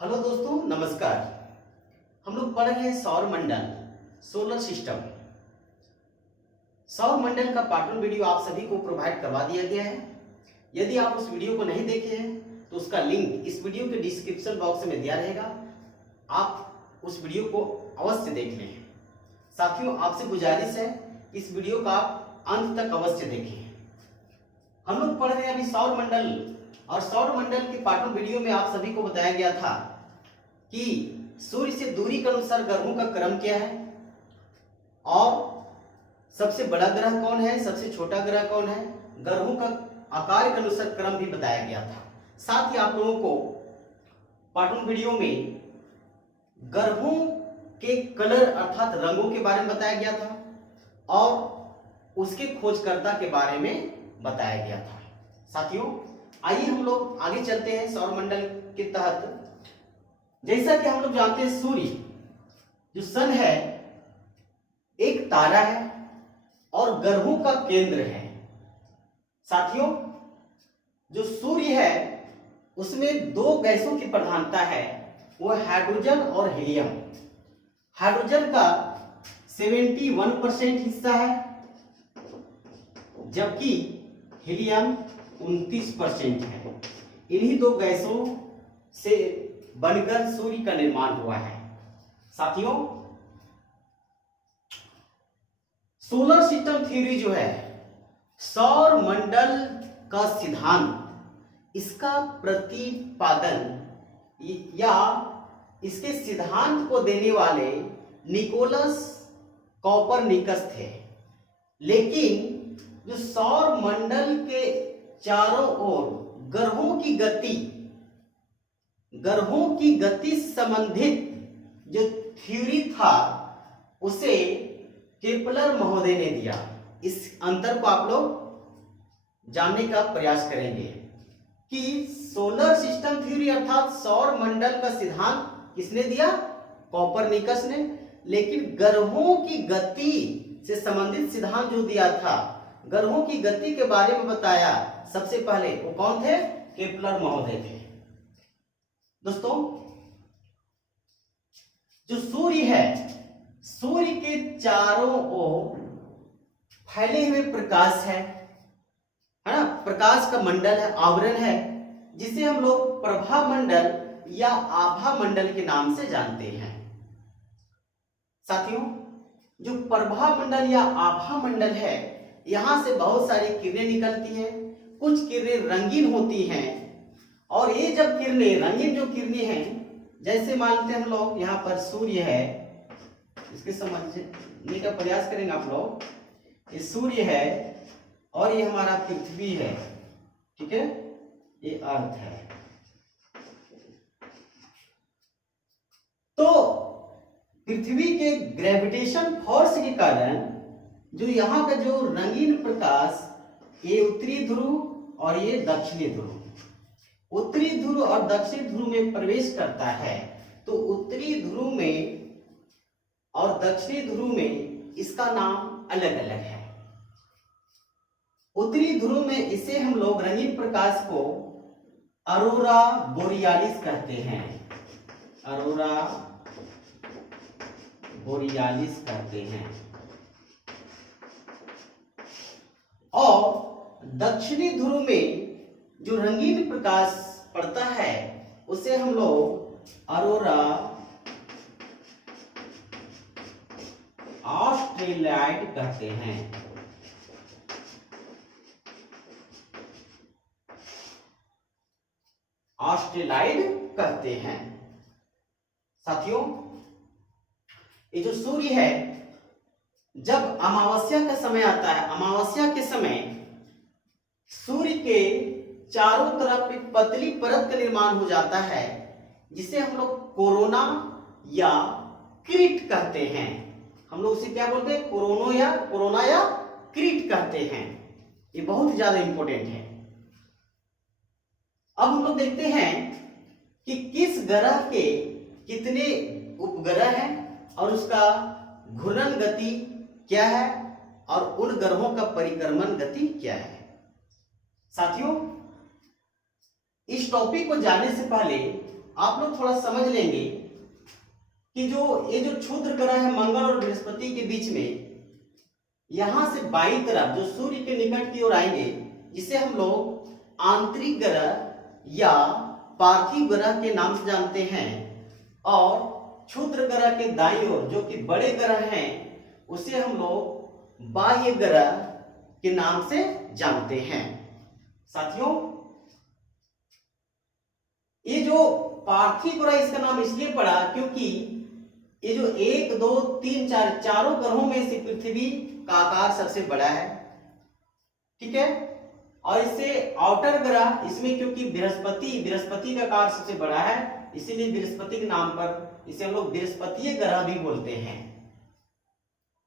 Hello दोस्तों, नमस्कार। हम लोग पढ़ रहे हैं सौर मंडल, सोलर सिस्टम। सौर मंडल का पार्ट 1 वीडियो आप सभी को प्रोवाइड करवा दिया गया है। यदि आप उस वीडियो को नहीं देखे हैं तो उसका लिंक इस वीडियो के डिस्क्रिप्शन बॉक्स में दिया रहेगा। आप उस वीडियो को अवश्य देख लें। साथियों, आपसे गुजारिश है इस वीडियो का आप अंत तक अवश्य देखें। हम लोग पढ़ रहे हैं अभी सौर मंडल, और सौर मंडल के पार्ट 1 वीडियो में आप सभी को बताया गया था कि सूर्य से दूरी के अनुसार ग्रहों का क्रम क्या है, और सबसे बड़ा ग्रह कौन है, सबसे छोटा ग्रह कौन है, ग्रहों का आकार के अनुसार क्रम भी बताया गया था। साथ ही आप लोगों को पार्ट 1 वीडियो में ग्रहों के कलर अर्थात रंगों के बारे में बताया गया था, और उसके खोजकर्ता के बारे में बताया गया था। साथियों, आइए हम लोग आगे चलते हैं सौर मंडल के तहत। जैसा कि हम लोग जानते हैं, सूर्य जो सन है एक तारा है और ग्रहों का केंद्र है। साथियों, जो सूर्य है उसमें दो गैसों की प्रधानता है, वो हाइड्रोजन और हीलियम। हाइड्रोजन का 71% हिस्सा है, जबकि हीलियम 29% है। इन्हीं दो गैसों से बनकर सूर्य का निर्माण हुआ है। साथियों, सोलर सिस्टम थ्योरी जो है, सौर मंडल का सिद्धांत, इसका प्रतिपादन या इसके सिद्धांत को देने वाले निकोलस कॉपरनिकस थे। लेकिन जो सौर मंडल के चारों ओर ग्रहों की गति संबंधित जो थ्योरी था, उसे केपलर महोदय ने दिया। इस अंतर को आप लोग जानने का प्रयास करेंगे कि सोलर सिस्टम थ्योरी अर्थात सौर मंडल का सिद्धांत किसने दिया, कॉपरनिकस ने। लेकिन ग्रहों की गति से संबंधित सिद्धांत जो दिया था, ग्रहों की गति के बारे में बताया, सबसे पहले वो कौन थे, केपलर महोदय थे। दोस्तों, जो सूर्य है, सूर्य के चारों ओर फैले हुए प्रकाश है ना, प्रकाश का मंडल है, आवरण है, जिसे हम लोग प्रभा मंडल या आभा मंडल के नाम से जानते हैं। साथियों, जो प्रभा मंडल या आभा मंडल है, यहां से बहुत सारी किरणें निकलती हैं। कुछ किरणें रंगीन होती हैं, और ये जब किरणें, रंगीन जो किरणें हैं, जैसे मानते हैं हम लोग यहाँ पर सूर्य है, इसके समझने का प्रयास करेंगे आप लोग। ये सूर्य है और ये हमारा पृथ्वी है, ठीक है, ये अर्थ है। तो पृथ्वी के ग्रेविटेशन फोर्स के कारण जो यहाँ का जो रंगीन प्रकाश, ये उत्तरी ध्रुव और ये दक्षिणी ध्रुव, उत्तरी ध्रुव और दक्षिणी ध्रुव में प्रवेश करता है। तो उत्तरी ध्रुव में और दक्षिणी ध्रुव में इसका नाम अलग अलग है। उत्तरी ध्रुव में इसे हम लोग रंगीन प्रकाश को अरोरा बोरियालिस कहते हैं, अरोरा बोरियालिस कहते हैं। और दक्षिणी ध्रुव में जो रंगीन प्रकाश पड़ता है, उसे हम लोग अरोरा ऑस्ट्रेलाइड कहते हैं। ऑस्ट्रेलाइड कहते हैं। साथियों, ये जो सूर्य है, जब अमावस्या का समय आता है, अमावस्या के समय सूर्य के चारों तरफ एक पतली परत का निर्माण हो जाता है, जिसे हम लोग कोरोना या क्रीट कहते हैं। हम लोग उसे क्या बोलते हैं, कोरोना या क्रीट कहते हैं। ये बहुत ज्यादा इंपॉर्टेंट है। अब हम लोग देखते हैं कि किस ग्रह के कितने उपग्रह हैं और उसका घूर्णन गति क्या है, और उन ग्रहों का परिक्रमण गति क्या है। साथियों, इस टॉपिक को जानने से पहले आप लोग थोड़ा समझ लेंगे कि जो ये जो क्षुद्र ग्रह है मंगल और बृहस्पति के बीच में, यहां से बाईं तरफ जो सूर्य के निकट की ओर आएंगे, जिसे हम लोग आंतरिक ग्रह या पार्थिव ग्रह के नाम से जानते हैं, और क्षुद्र ग्रह के दाईं ओर जो कि बड़े ग्रह हैं, उसे हम लोग बाह्य ग्रह के नाम से जानते हैं। साथियों, ये जो पार्थिव ग्रह, इसका नाम इसलिए पड़ा क्योंकि ये जो 1 2 3 4 चारों ग्रहों में से पृथ्वी का आकार सबसे बड़ा है, ठीक है। और इससे आउटर ग्रह, इसमें क्योंकि बृहस्पति का आकार सबसे बड़ा है, इसीलिए बृहस्पति के नाम पर इसे हम लोग बृहस्पतीय ग्रह भी बोलते हैं।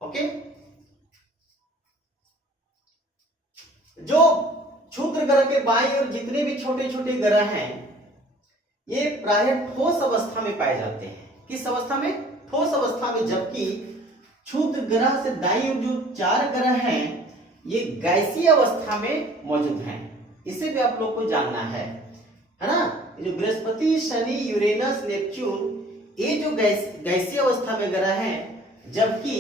ओके, जो क्षुद्र ग्रह के बाईं ओर जितने भी छोटे छोटे ग्रह हैं, ये प्रायः ठोस अवस्था में पाए जाते हैं। किस अवस्था में? ठोस अवस्था में। जबकि क्षुद्र ग्रह से दाईं ओर जो 4 ग्रह हैं, ये गैसीय अवस्था में मौजूद हैं। इसे भी आप लोग को जानना है ना। जो बृहस्पति, शनि, यूरेनस, नेपच्यून, ये जो गैसीय अवस्था में ग्रह हैं, जबकि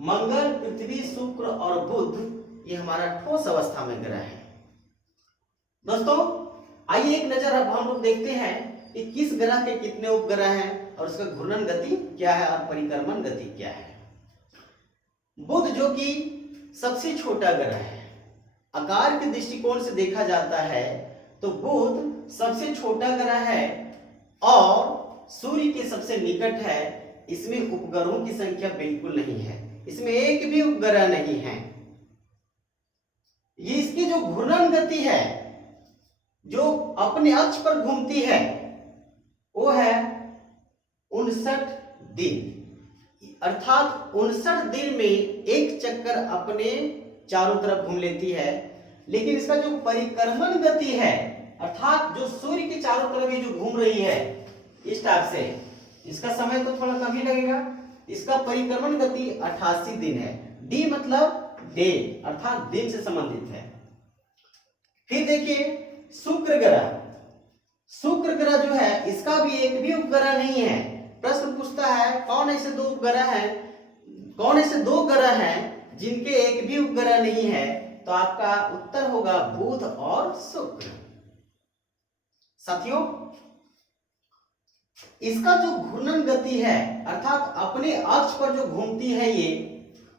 मंगल, पृथ्वी, शुक्र और बुध ये हमारा ठोस अवस्था में ग्रह है। दोस्तों, आइए एक नजर अब हम लोग देखते हैं कि किस ग्रह के कितने उपग्रह हैं और उसका घूर्णन गति क्या है और परिक्रमण गति क्या है। बुध जो कि सबसे छोटा ग्रह है, आकार के दृष्टिकोण से देखा जाता है तो बुध सबसे छोटा ग्रह है और सूर्य के सबसे निकट है। इसमें उपग्रहों की संख्या बिल्कुल नहीं है, इसमें एक भी उपग्रह नहीं है। ये इसकी जो घूर्णन गति है, जो अपने अक्ष पर घूमती है, वो है 59 दिन, अर्थात 59 दिन में एक चक्कर अपने चारों तरफ घूम लेती है। लेकिन इसका जो परिक्रमण गति है, अर्थात जो सूर्य के चारों तरफ ये जो घूम रही है इस टाइप से, इसका समय तो थोड़ा कम ही लगेगा। इसका परिक्रमण गति 88 दिन है। डी मतलब डे, अर्थात दिन से संबंधित है। फिर देखिए शुक्र ग्रह। शुक्र ग्रह जो है, इसका भी एक भी उपग्रह नहीं है। प्रश्न पूछता है कौन ऐसे दो उपग्रह हैं, कौन ऐसे दो ग्रह हैं जिनके एक भी उपग्रह नहीं है, तो आपका उत्तर होगा बुध और शुक्र। साथियों, इसका जो घूर्णन गति है, अर्थात अपने अक्ष पर जो घूमती है ये,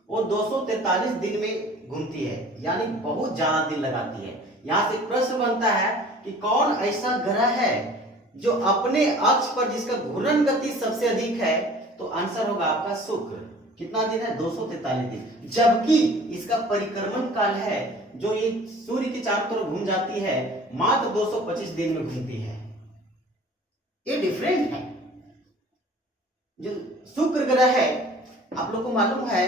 वो 243 दिन में घूमती है, यानी बहुत ज्यादा दिन लगाती है। यहां से प्रश्न बनता है कि कौन ऐसा ग्रह है जो अपने अक्ष पर जिसका घूर्णन गति सबसे अधिक है, तो आंसर होगा आपका शुक्र। कितना दिन है? 243 दिन। जबकि इसका परिक्रमण काल है, जो ये सूर्य के चारों तरफ घूम जाती है, मात्र 225 दिन में घूमती है। ये डिफरेंट है। जो शुक्र ग्रह है, आप लोग को मालूम है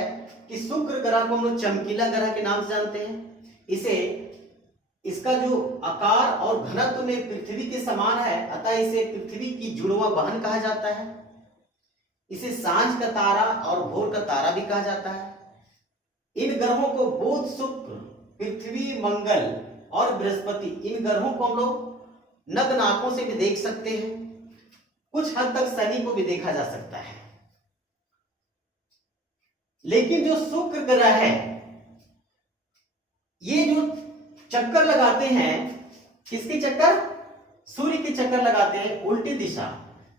कि शुक्र ग्रह को हम लोग चमकीला ग्रह के नाम से जानते हैं। इसे इसका जो आकार और घनत्व में पृथ्वी के समान है, अतः इसे पृथ्वी की जुड़वा बहन कहा जाता है। इसे सांझ का तारा और भोर का तारा भी कहा जाता है। इन ग्रहों को बुध, शुक्र, पृथ्वी, मंगल और बृहस्पति, इन ग्रहों को हम लोग नग्न आंखों से भी देख सकते हैं। कुछ हद तक शनि को भी देखा जा सकता है। लेकिन जो शुक्र ग्रह है, ये जो चक्कर लगाते हैं, किसके चक्कर? सूर्य के चक्कर लगाते हैं उल्टी दिशा।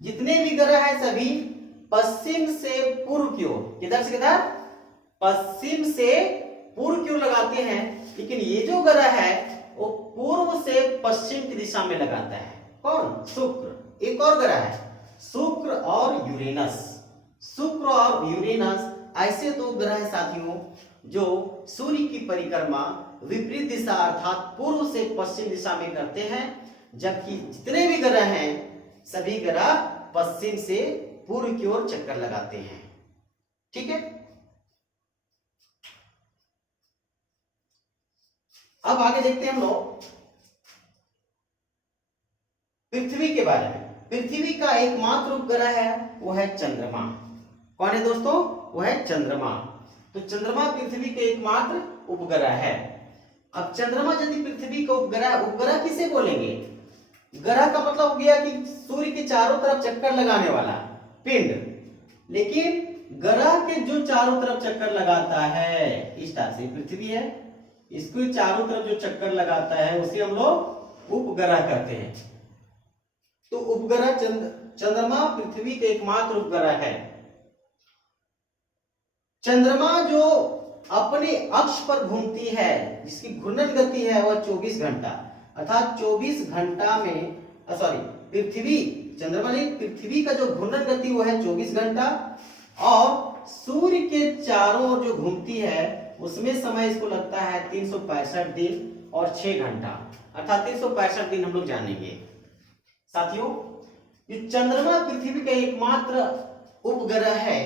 जितने भी ग्रह हैं सभी पश्चिम से पूर्व की ओर, किधर से किधर? पश्चिम से पूर्व की ओर लगाते हैं। लेकिन ये जो ग्रह है वो पूर्व से पश्चिम की दिशा में लगाता है। कौन? शुक्र। एक और ग्रह है शुक्र और यूरेनस। शुक्र और यूरेनस ऐसे दो ग्रह हैं साथियों, जो सूर्य की परिक्रमा विपरीत दिशा अर्थात पूर्व से पश्चिम दिशा में करते हैं। जबकि जितने भी ग्रह हैं सभी ग्रह पश्चिम से पूर्व की ओर चक्कर लगाते हैं। ठीक है, अब आगे देखते हैं हम लोग पृथ्वी के बारे में। पृथ्वी का एकमात्र उपग्रह है वो है चंद्रमा। कौन है दोस्तों? वो है चंद्रमा। तो चंद्रमा पृथ्वी के एकमात्र उपग्रह है। अब चंद्रमा यदि पृथ्वी का उपग्रह, उपग्रह किसे बोलेंगे? ग्रह का मतलब हो गया कि सूर्य के चारों तरफ चक्कर लगाने वाला पिंड, लेकिन ग्रह के जो चारों तरफ चक्कर लगाता है इस टाइप से पृथ्वी है, इसको चारों तरफ जो चक्कर लगाता है उसे हम लोग उपग्रह कहते हैं। तो उपग्रह चंद्रमा पृथ्वी का एकमात्र उपग्रह है। चंद्रमा जो अपने अक्ष पर घूमती है, जिसकी घूर्णन गति है वह 24 घंटा, अर्थात 24 घंटा में पृथ्वी, चंद्रमा नहीं, पृथ्वी का जो घूर्णन गति वो है 24 घंटा, और सूर्य के चारों ओर जो घूमती है उसमें समय इसको लगता है 365 दिन और 6 घंटा, अर्थात 365 दिन हम लोग जानेंगे। साथियों, ये चंद्रमा पृथ्वी का एकमात्र उपग्रह है,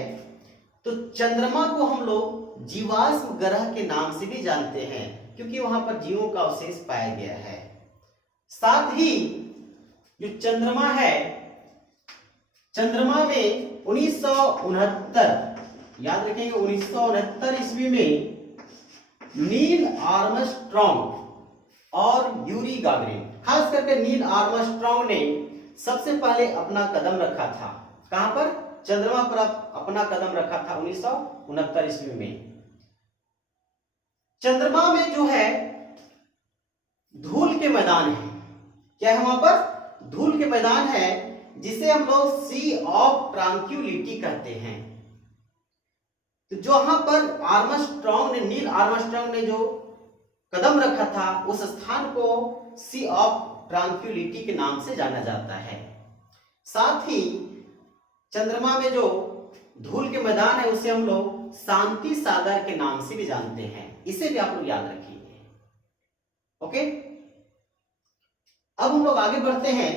तो चंद्रमा को हम लोग जीवाश्म ग्रह के नाम से भी जानते हैं, क्योंकि वहां पर जीवों का अवशेष पाया गया है। साथ ही जो चंद्रमा है, चंद्रमा में 1969, याद रखेंगे 1969 ईस्वी में नील आर्मस्ट्रॉन्ग और यूरी गागरिन, खास करके नील आर्मस्ट्रॉन्ग ने सबसे पहले अपना कदम रखा था। कहां पर? चंद्रमा पर अपना कदम रखा था 1969 ईस्वी में। चंद्रमा में जो है धूल के मैदान है। क्या है वहां पर? धूल के मैदान है, जिसे हम लोग सी ऑफ ट्रांक्विलिटी कहते हैं। तो जहां पर आर्मस्ट्रॉन्ग ने, नील आर्मस्ट्रॉन्ग ने जो कदम रखा था, उस स्थान को सी ऑफ ट्रांक्विलिटी के नाम से जाना जाता है। साथ ही चंद्रमा में जो धूल के मैदान है उसे हम लोग शांति सागर के नाम से भी जानते हैं। इसे भी आप लोग याद रखिए। ओके, अब हम लोग आगे बढ़ते हैं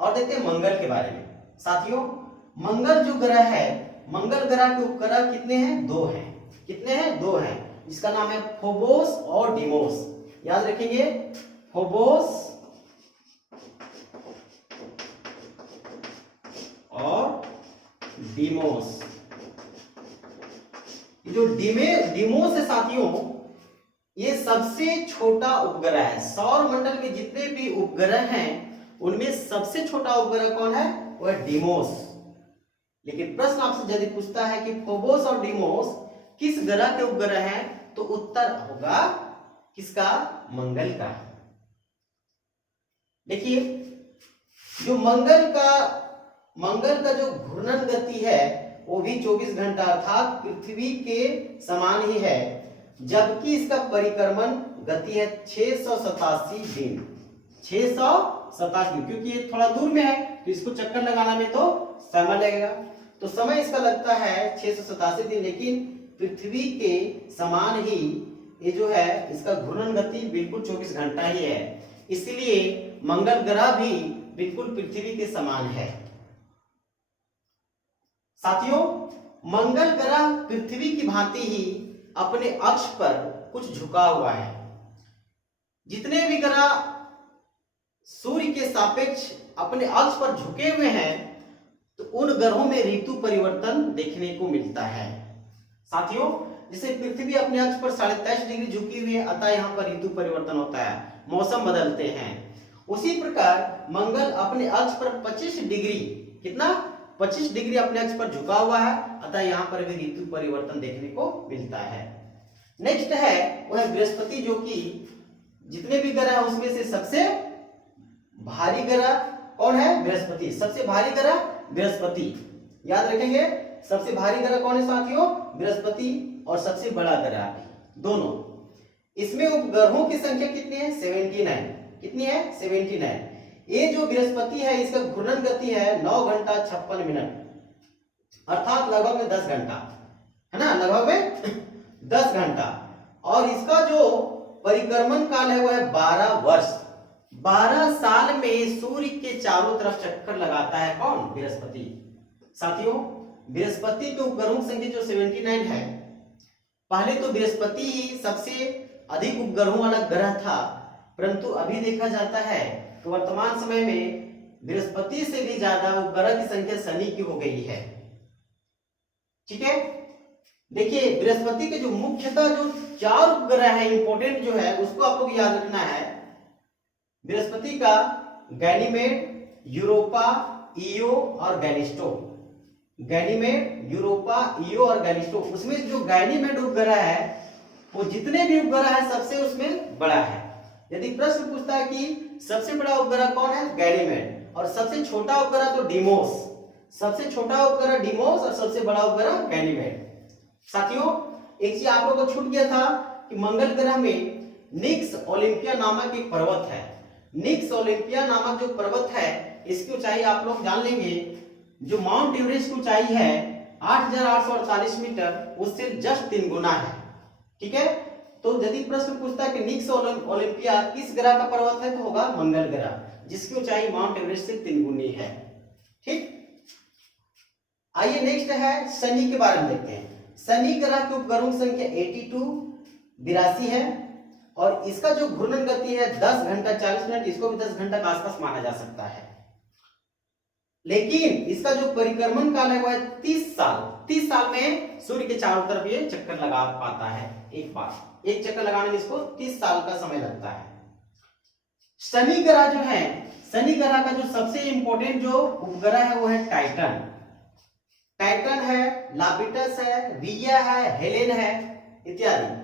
और देखते हैं मंगल के बारे में। साथियों, मंगल जो ग्रह है, मंगल ग्रह के उपग्रह कितने हैं? 2 हैं। कितने हैं? 2 हैं। इसका नाम है फोबोस और डिमोस। याद रखेंगे, फोबोस और डिमोस। जो डिमोस है साथियों, ये सबसे छोटा उपग्रह है। सौर मंडल में जितने भी उपग्रह हैं उनमें सबसे छोटा उपग्रह कौन है? वो है डिमोस। लेकिन प्रश्न आपसे यदि पूछता है कि फोबोस और डिमोस किस ग्रह के उपग्रह हैं, तो उत्तर होगा किसका? मंगल का। देखिए, जो मंगल का जो घूर्णन गति है वो भी 24 घंटा अर्थात पृथ्वी के समान ही है, जबकि इसका परिक्रमण गति है 687 दिन। 687 दिन, क्योंकि ये थोड़ा दूर में है तो इसको चक्कर लगाना में तो समय लगेगा, तो समय इसका लगता है 687 दिन, लेकिन पृथ्वी के समान ही ये जो है इसका घूर्णन गति बिल्कुल 24 घंटा ही है। इसलिए मंगल ग्रह भी बिल्कुल पृथ्वी के समान है। साथियों, मंगल ग्रह पृथ्वी की भांति ही अपने अक्ष पर कुछ झुका हुआ है। जितने भी ग्रह सूर्य के सापेक्ष अपने अक्ष पर झुके हुए हैं, तो उन ग्रहों में ऋतु परिवर्तन देखने को मिलता है। साथियों, जैसे पृथ्वी अपने अक्ष पर 23.5 डिग्री झुकी हुई है, अतः यहाँ पर ऋतु परिवर्तन होता है, मौसम बदलते हैं। उसी प्रकार मंगल अपने अक्ष पर 25 डिग्री, कितना? 25 डिग्री अपने अक्ष पर झुका हुआ है, अतः यहाँ पर भी ऋतु परिवर्तन देखने को मिलता है। नेक्स्ट है वह बृहस्पति, जो कि जितने भी ग्रह हैं उसमें से सबसे भारी ग्रह कौन है? बृहस्पति। सबसे भारी ग्रह बृहस्पति। याद रखेंगे, सबसे भारी ग्रह कौन है साथियों? बृहस्पति। और सबसे बड़ा ग्रह दोनों। इसमें उपग्रहों की संख्या कितनी है? 79। कितनी है? 79। ये जो बृहस्पति है इसका घूर्णन गति है 9 घंटा 56 मिनट, अर्थात लगभग में 10 घंटा है ना, लगभग में 10 घंटा। और इसका जो परिक्रमण काल है वह है 12 वर्ष। 12 साल में सूर्य के चारों तरफ चक्कर लगाता है कौन? बृहस्पति। साथियों, बृहस्पति के उपग्रहों की संख्या जो 79 है, पहले तो बृहस्पति ही सबसे अधिक उपग्रहों वाला ग्रह था, परंतु अभी देखा जाता है तो वर्तमान समय में बृहस्पति से भी ज्यादा उपग्रह की संख्या शनि की हो गई है। ठीक है, देखिए बृहस्पति के जो मुख्यतः जो 4 उपग्रह है, इंपोर्टेंट जो है उसको आप लोग याद रखना है। बृहस्पति का गैनीमेड, यूरोपा, ईओ और गैलिस्टो। गैनीमेड, यूरोपा, ईओ और गैलिस्टो, उसमें जो गैनीमेड उपग्रह है वो जितने भी उपग्रह है सबसे उसमें बड़ा है। यदि प्रश्न पूछता है कि सबसे बड़ा उपग्रह कौन है, गैनीमेड, और सबसे छोटा उपग्रह तो डिमोस, सबसे छोटा उपग्रह डिमोस और सबसे बड़ा उपग्रह गैनीमेड। साथियों एक चीज आप लोगों को छूट गया था कि मंगल ग्रह में निक्स ओलिंपिया नामक एक पर्वत है। निक्स ओलिंपिया नामक जो पर्वत है इसकी ऊंचाई आप लोग जान लेंगे, जो माउंट एवरेस्ट की ऊंचाई है 8,848 मीटर, उससे जस्ट 3 गुना है। ठीक है, तो यदि प्रश्न पूछता है कि निक्स ओलिंपिया किस ग्रह का पर्वत है तो होगा मंगल ग्रह, जिसकी ऊंचाई माउंट एवरेस्ट से 3 गुनी है। ठीक, आइए नेक्स्ट है शनि के बारे में देखते हैं। शनि ग्रह के उपग्रहों की संख्या 82 है और इसका जो घूर्णन गति है 10 घंटा 40 मिनट, इसको भी 10 घंटा के आसपास माना जा सकता है। लेकिन इसका जो परिक्रमण काल है वह है 30 साल। 30 साल में सूर्य के चारों तरफ ये चक्कर लगा पाता है। एक बार एक चक्कर लगाने में इसको 30 साल का समय लगता है। शनि ग्रह जो है, शनि ग्रह का जो सबसे इंपॉर्टेंट जो उपग्रह है वो है टाइटन। टाइटन है, लापिटस है, रिया है, हेलेन है इत्यादि।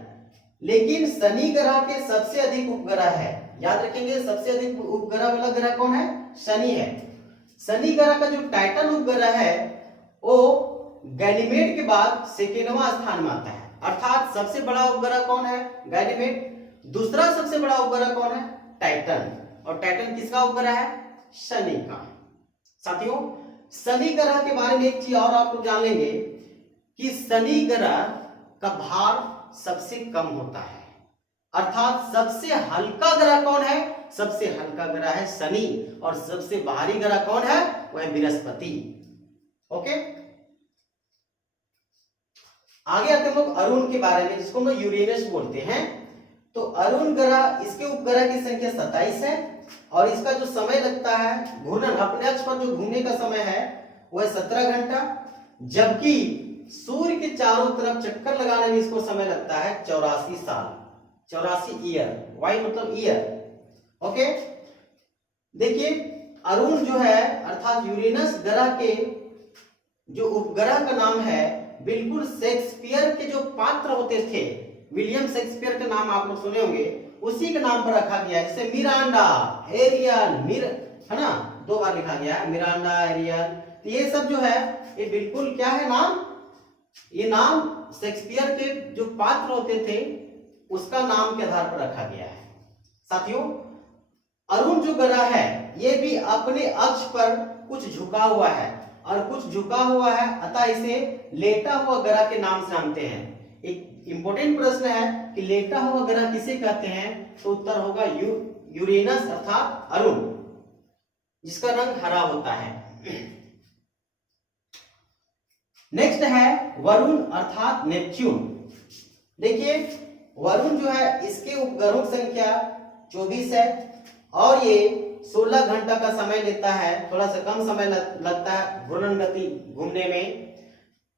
लेकिन शनि ग्रह के सबसे अधिक उपग्रह है, याद रखेंगे सबसे अधिक उपग्रह वाला ग्रह कौन है, शनि है। शनि ग्रह का जो टाइटन उपग्रह है वो गैनीमेड के बाद सेकेंडवा स्थान में आता है। अर्थात सबसे बड़ा उपग्रह कौन है, गैनीमेड, दूसरा सबसे बड़ा उपग्रह कौन है, टाइटन। और टाइटन किसका उपग्रह है, शनि का। साथियों शनि ग्रह के बारे में एक चीज और आप लोग जान लेंगे कि शनि ग्रह का भार सबसे कम होता है। अर्थात सबसे हल्का ग्रह कौन है, सबसे हल्का ग्रह है शनि, और सबसे भारी ग्रह कौन है, वह है बृहस्पति। ओके, आगे आते हम लोग अरुण के बारे में, जिसको हम लोग यूरेनस बोलते हैं। तो अरुण ग्रह, इसके उपग्रह की संख्या 27 है और इसका जो समय लगता है घूर्णन, अपने अक्ष पर जो घूमने का समय है वह 17 घंटा, जबकि सूर्य के चारों तरफ चक्कर लगाने में इसको समय लगता है 84 साल, 84 ईयर, वाई मतलब ईयर। ओके, देखिए अरुण जो है अर्थात यूरेनस ग्रह के जो उपग्रह का नाम है बिल्कुल शेक्सपियर के जो पात्र होते थे, विलियम शेक्सपियर का नाम आप लोग सुने होंगे, उसी के नाम पर रखा गया है। जैसे मिरांडा, एरियल, है ना, 2 बार लिखा गया है मिरांडा, एरियल। तो ये सब जो है ये बिल्कुल क्या है नाम, ये नाम शेक्सपियर के जो पात्र होते थे उसका नाम के आधार पर रखा गया है। साथियों अरुण जो ग्रह है ये भी अपने अक्ष पर कुछ झुका हुआ है और कुछ झुका हुआ है, अतः इसे लेटा हुआ ग्रह के नाम से जानते हैं। एक इंपॉर्टेंट प्रश्न है कि लेटा हुआ ग्रह किसे कहते हैं, तो उत्तर होगा यूरेनस अर्थात अरुण, जिसका रंग हरा होता है। नेक्स्ट है वरुण अर्थात नेपच्यून। देखिए वरुण जो है इसके उपग्रहों की संख्या 24 है और ये 16 घंटा का समय लेता है, थोड़ा सा कम समय लगता है घूर्णन गति घूमने में,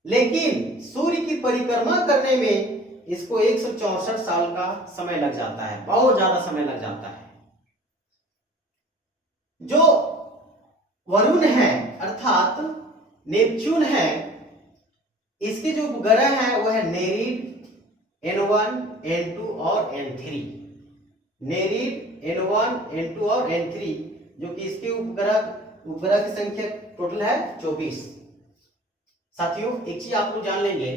लेकिन सूर्य की परिक्रमा करने में इसको 164 साल का समय लग जाता है, बहुत ज्यादा समय लग जाता है। जो वरुण है अर्थात नेपच्यून है, इसके जो उपग्रह है वह है नेरीड, N1, N2 और N3। नेरीड, N1, N2 और N3 जो कि इसके उपग्रह की संख्या टोटल है 24। साथियों एक चीज आप लोग जान लेंगे,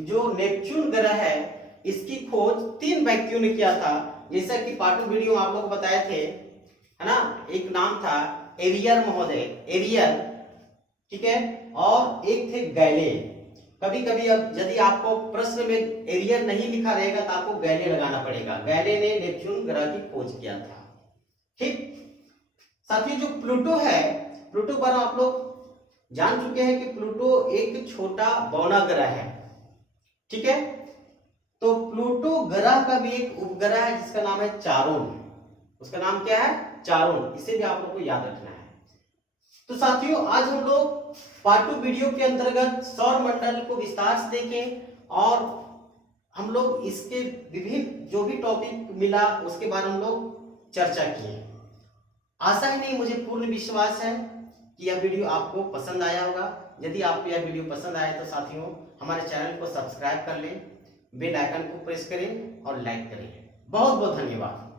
जो नेपच्यून ग्रह है इसकी खोज 3 व्यक्तियों ने किया था, जैसा कि पार्ट 2 वीडियो आप लोग को बताए थे, है ना। एक नाम था एरियल महोदय, एरियल, ठीक है, और एक थे गैले। कभी कभी अब यदि आपको प्रश्न में एरियल नहीं लिखा रहेगा तो आपको गैले लगाना पड़ेगा। गैले ने नेपच्यून ग्रह की खोज किया था। ठीक, साथियों जो प्लूटो है, प्लूटो पर आप लोग जान चुके हैं कि प्लूटो एक छोटा बौना ग्रह है, ठीक है। तो प्लूटो ग्रह का भी एक उपग्रह है जिसका नाम है चारोन। उसका नाम क्या है, चारोन, इसे भी आप लोग को याद रखना है। तो साथियों आज हम लोग पार्ट 2 वीडियो के अंतर्गत सौर मंडल को विस्तार से देखें और हम लोग इसके विभिन्न जो भी टॉपिक मिला उसके बारे में हम लोग चर्चा किए। आशा ही नहीं, मुझे पूर्ण विश्वास है कि यह वीडियो आपको पसंद आया होगा। यदि आपको यह वीडियो पसंद आया तो साथियों हमारे चैनल को सब्सक्राइब कर लें, बेल आइकन को प्रेस करें और लाइक करें। बहुत बहुत धन्यवाद।